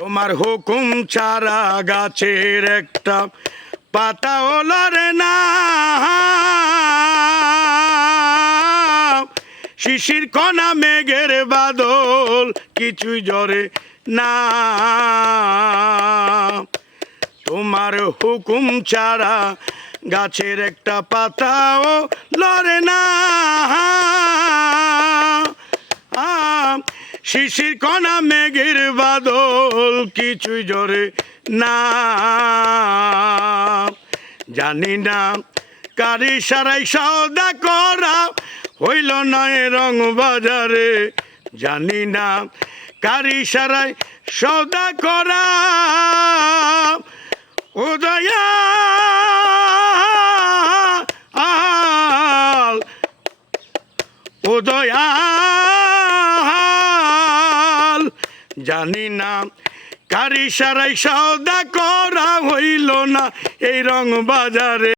তোমার হুকুম ছাড়া গাছের একটা পাতাও লড়ে না, শিশির কণা মেঘের বাদল কিছুই জরে না। তোমার হুকুম ছাড়া গাছের একটা পাতাও লড়ে না, শিশির কণা মেঘের বাদল কিছুই জরে না। জানি না কারি সারাই সওদা করা হইল নয় রং বাজারে, জানি না কারি সারাই সওদা করা ও দয়াল, ও দয়াল, জানি না কারি সারাই সওদা করা হইল না এই রং বাজারে।